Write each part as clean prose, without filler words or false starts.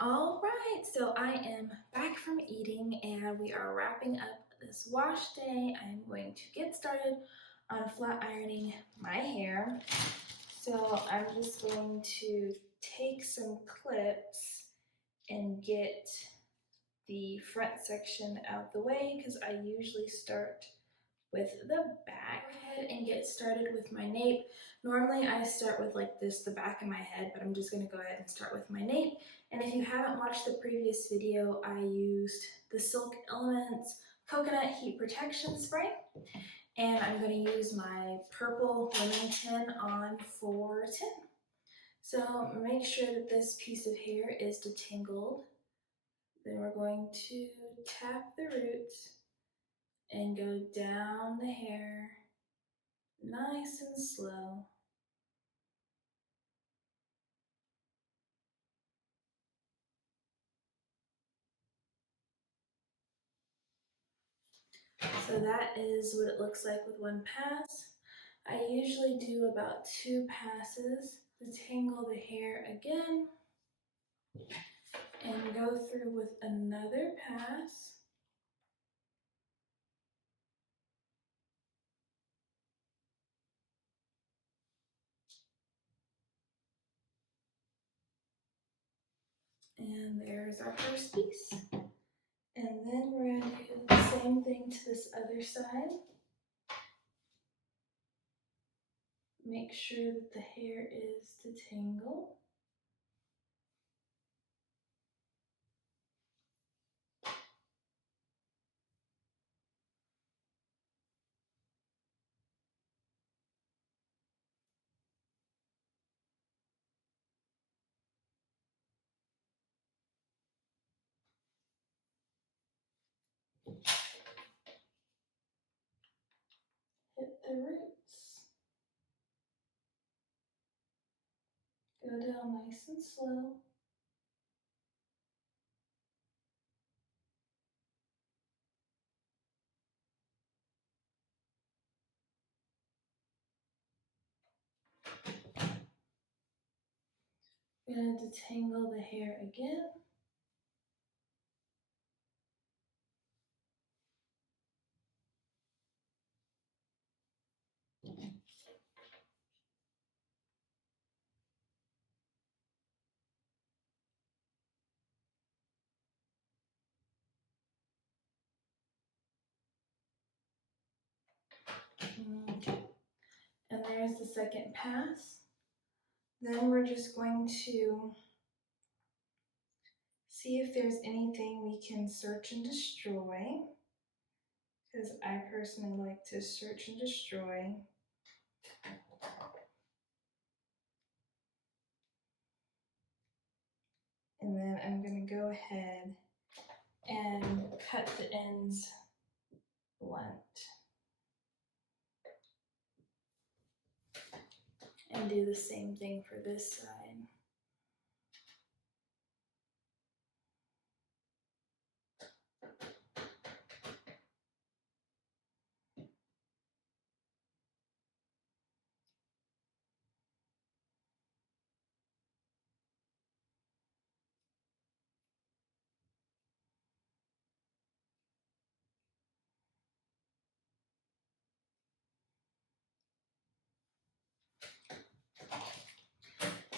All right, so I am back from eating and we are wrapping up this wash day. I'm going to get started on flat ironing my hair. So I'm just going to take some clips and get the front section out the way because I usually start with the back. Go ahead and get started with my nape. Normally I start with like this, the back of my head, but I'm just gonna go ahead and start with my nape. And if you haven't watched the previous video, I used the Silk Elements Coconut Heat Protection Spray. And I'm gonna use my purple Remington on 410. So make sure that this piece of hair is detangled. Then we're going to tap the roots and go down the hair nice and slow. So that is what it looks like with one pass. I usually do about 2 passes, detangle the hair again, and go through with another pass. And there's our first piece. And then we're going to do the same thing to this other side. Make sure that the hair is detangled. Hit the roots. Go down nice and slow. I'm going to detangle the hair again. Okay. And there's the second pass. Then we're just going to see if there's anything we can search and destroy, because I personally like to search and destroy. And then I'm going to go ahead and cut the ends blunt. And do the same thing for this side.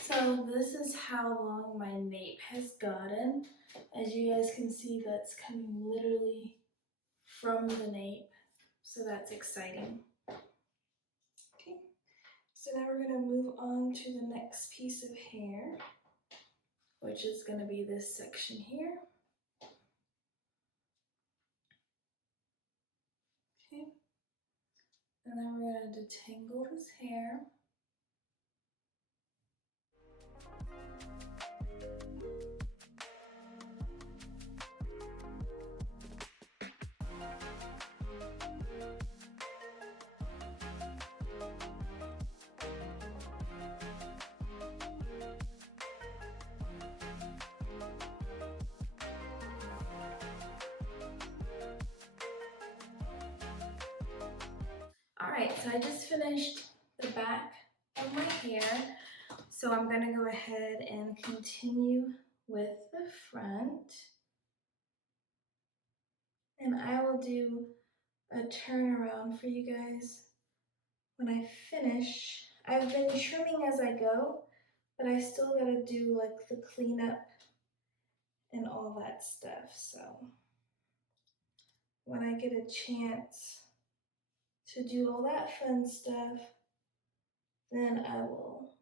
So this is how long my nape has gotten. As you guys can see, that's coming literally from the nape. So that's exciting. Okay, so now we're gonna move on to the next piece of hair, which is gonna be this section here. Okay, and then we're gonna detangle this hair. All right, so I just finished the back of my hair. So I'm gonna go ahead and continue with the front, and I will do a turnaround for you guys when I finish. I've been trimming as I go, but I still gotta do like the cleanup and all that stuff. So when I get a chance to do all that fun stuff, then I will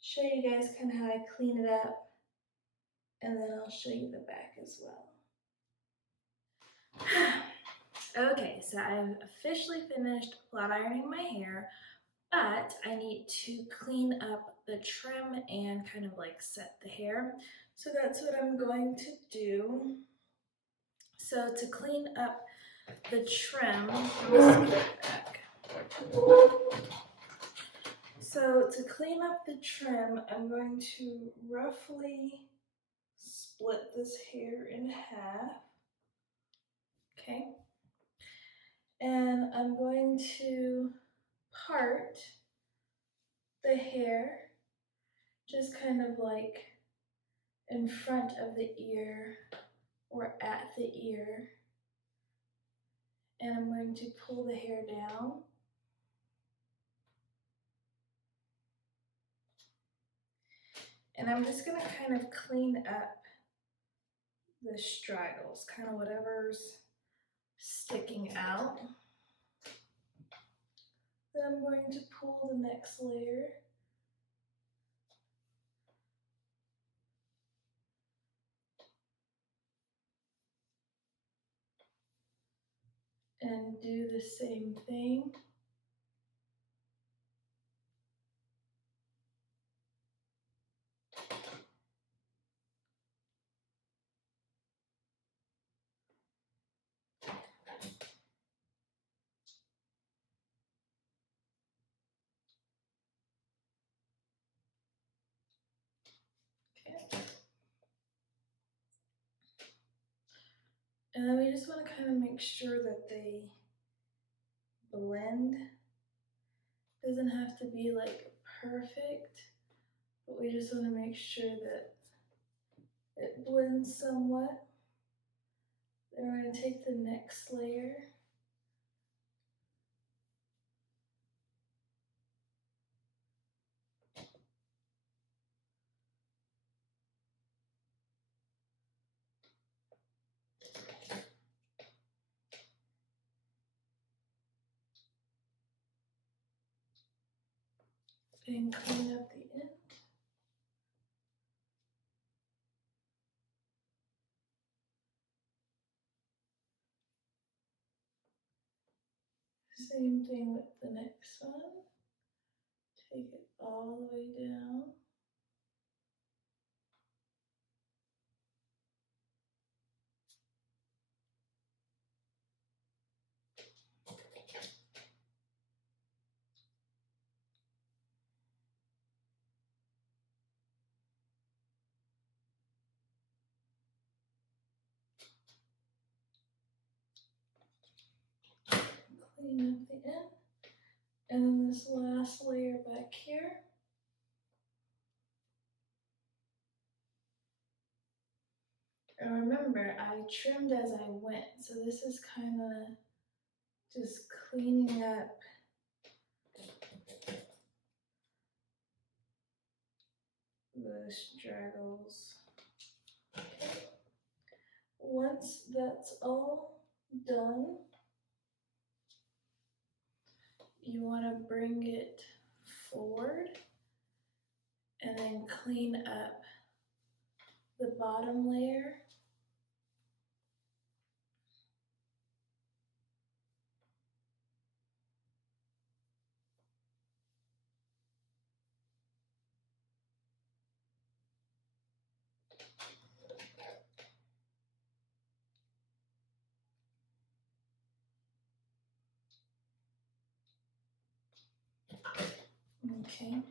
show you guys kind of how I clean it up, and then I'll show you the back as well. Okay, so I've officially finished flat ironing my hair, but I need to clean up the trim and kind of like set the hair. So that's what I'm going to do. So to clean up the trim, let me scoot it back. So to clean up the trim, I'm going to roughly split this hair in half. Okay. And I'm going to part the hair just kind of like in front of the ear or at the ear. And I'm going to pull the hair down. And I'm just going to kind of clean up the straggles, kind of whatever's sticking out. Then I'm going to pull the next layer. And do the same thing. Okay. And then we just want to kind of make sure that they blend. Doesn't have to be like perfect, but we just want to make sure that it blends somewhat. Then we're going to take the next layer. And clean up the end. Same thing with the next one. Take it all the way down. Clean up the end. And then this last layer back here. And remember, I trimmed as I went, so this is kind of just cleaning up the straggles. Once that's all done, you want to bring it forward and then clean up the bottom layer. Okay,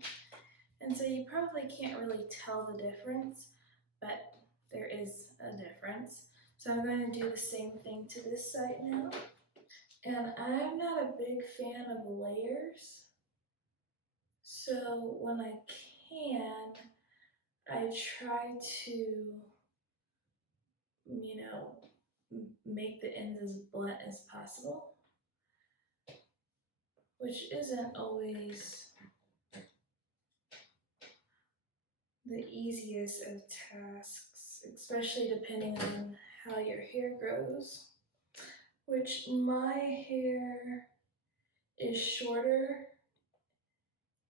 and so you probably can't really tell the difference, but there is a difference. So I'm going to do the same thing to this side now. And I'm not a big fan of layers, so when I can, I try to, make the ends as blunt as possible, which isn't always the easiest of tasks, especially depending on how your hair grows, which my hair is shorter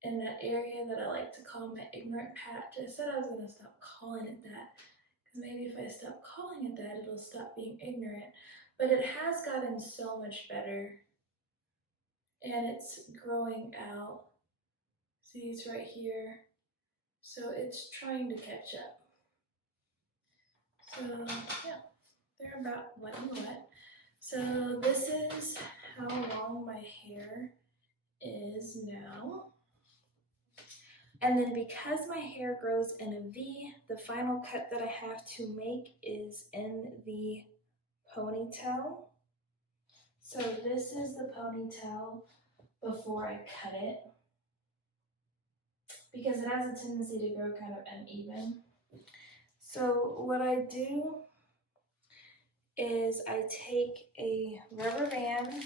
in that area that I like to call my ignorant patch. I said I was going to stop calling it that, because maybe if I stop calling it that, it'll stop being ignorant. But it has gotten so much better, and it's growing out. See, it's right here. So it's trying to catch up. So yeah, they're about wet and wet. So this is how long my hair is now. And then because my hair grows in a V, the final cut that I have to make is in the ponytail. So this is the ponytail before I cut it, because it has a tendency to grow kind of uneven. So what I do is I take a rubber band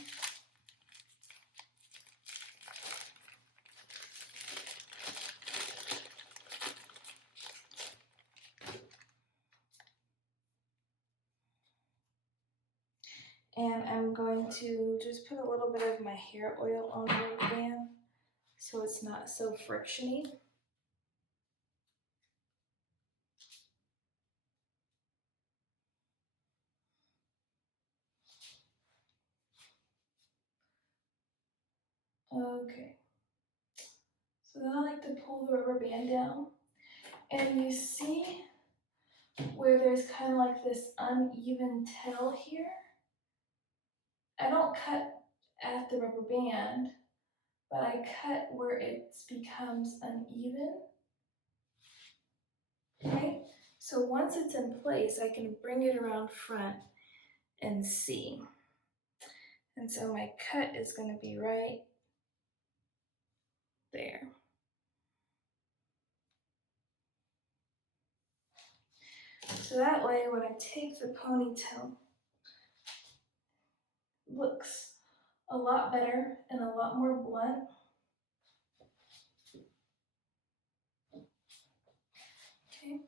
and I'm going to just put a little bit of my hair oil on the rubber band so it's not so frictiony. Okay, so then I like to pull the rubber band down, and you see where there's kind of like this uneven tail here? I don't cut at the rubber band, but I cut where it becomes uneven. Okay, so once it's in place, I can bring it around front and see. And so my cut is going to be right there. So that way when I take the ponytail, it looks a lot better and a lot more blunt. Okay.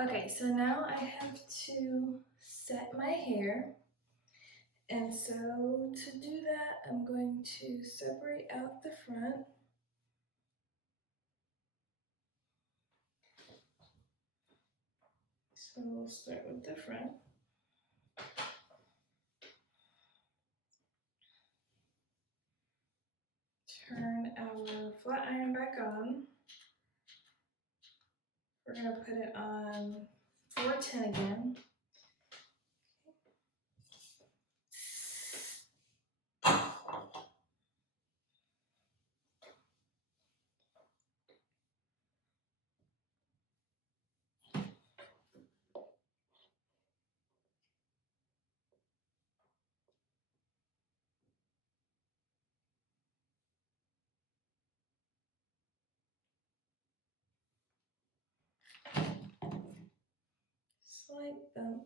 Okay, so now I have to set my hair. And so to do that, I'm going to separate out the front. So we'll start with the front. Turn our flat iron back on. We're going to put it on 410 again. Slight bump.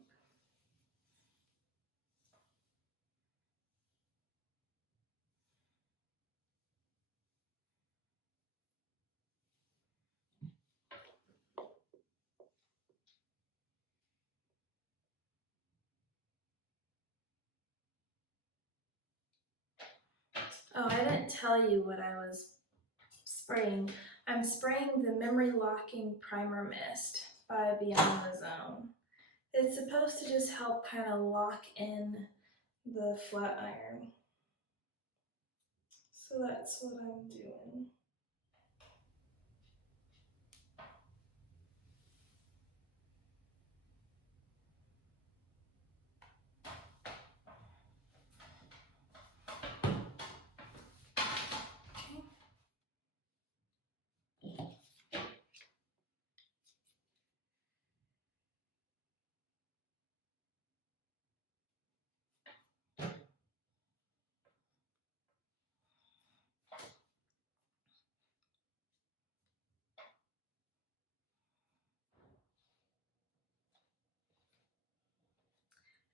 Oh, I didn't tell you what I was spraying. I'm spraying the Memory Locking Primer Mist by Beyond the Zone. It's supposed to just help kind of lock in the flat iron. So that's what I'm doing.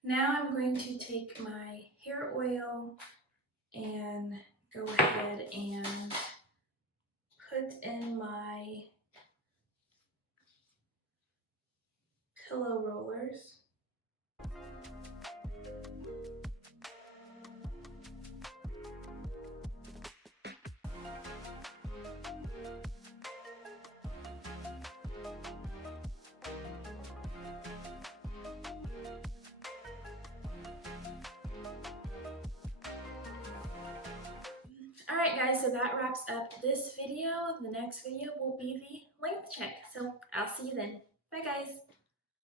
Now I'm going to take my hair oil and go ahead and put in my pillow rollers. Alright guys, so that wraps up this video. The next video will be the length check. So I'll see you then. Bye guys.